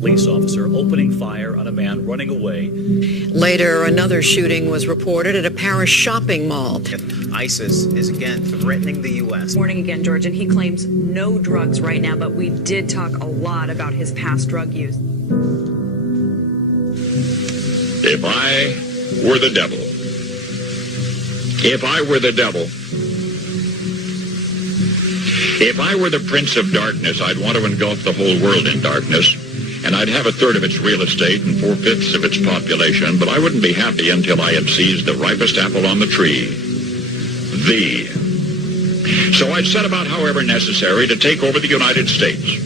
Police officer opening fire on a man running away. Later, another shooting was reported at a Paris shopping mall. ISIS is again threatening the U.S. Morning again, George, and he claims no drugs right now, but we did talk a lot about his past drug use. If I were the devil, if I were the devil, if I were the prince of darkness, I'd want to engulf the whole world in darkness, and I'd have a third of its real estate and 4/5 of its population, but I wouldn't be happy until I had seized the ripest apple on the tree, thee. So I'd set about, however necessary, to take over the United States.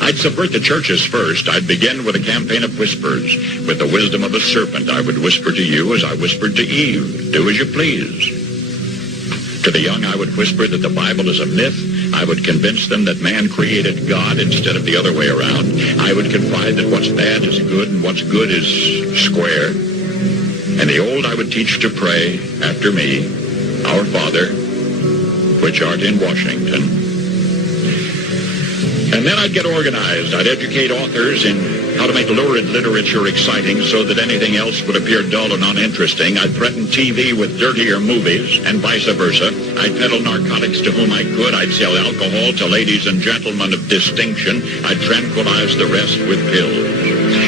I'd subvert the churches first. I'd begin with a campaign of whispers. With the wisdom of a serpent, I would whisper to you as I whispered to Eve, do as you please. To the young, I would whisper that the Bible is a myth. I would convince them that man created God instead of the other way around. I would confide that what's bad is good and what's good is square. And the old I would teach to pray after me, Our Father, which art in Washington. And then I'd get organized. I'd educate authors in how to make lurid literature exciting so that anything else would appear dull and uninteresting. I'd threaten TV with dirtier movies and vice versa. I'd peddle narcotics to whom I could. I'd sell alcohol to ladies and gentlemen of distinction. I'd tranquilize the rest with pills.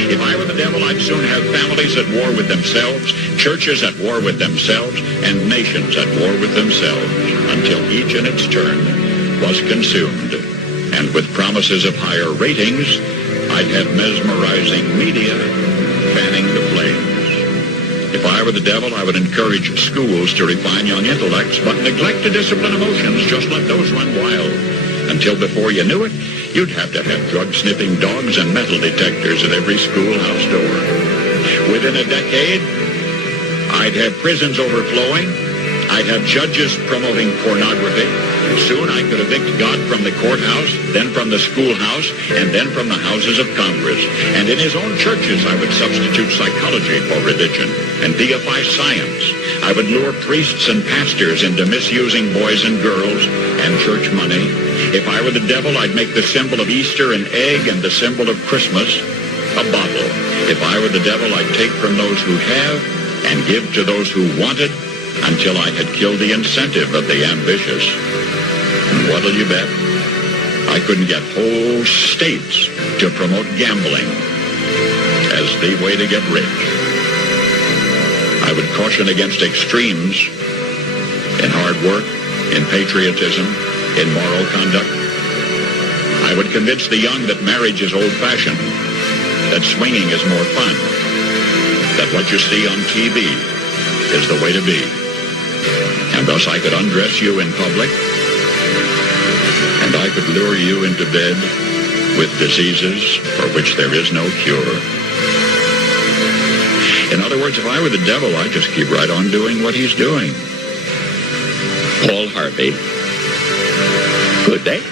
If I were the devil, I'd soon have families at war with themselves, churches at war with themselves, and nations at war with themselves, until each in its turn was consumed. And with promises of higher ratings, I'd have mesmerizing media fanning the flames. If I were the devil, I would encourage schools to refine young intellects, but neglect to discipline emotions. Just let those run wild. Until before you knew it, you'd have to have drug-sniffing dogs and metal detectors at every schoolhouse door. Within a decade, I'd have prisons overflowing. I'd have judges promoting pornography. Soon I could evict God from the courthouse, then from the schoolhouse, and then from the houses of Congress. And in his own churches, I would substitute psychology for religion and deify science. I would lure priests and pastors into misusing boys and girls and church money. If I were the devil, I'd make the symbol of Easter an egg and the symbol of Christmas a bottle. If I were the devil, I'd take from those who have and give to those who wanted until I had killed the incentive of the ambitious. And what'll you bet? I couldn't get whole states to promote gambling as the way to get rich. I would caution against extremes in hard work, in patriotism, in moral conduct. I would convince the young that marriage is old-fashioned, that swinging is more fun, that what you see on TV is the way to be. And thus I could undress you in public, and I could lure you into bed with diseases for which there is no cure. In other words, if I were the devil, I'd just keep right on doing what he's doing. Paul Harvey. Good day.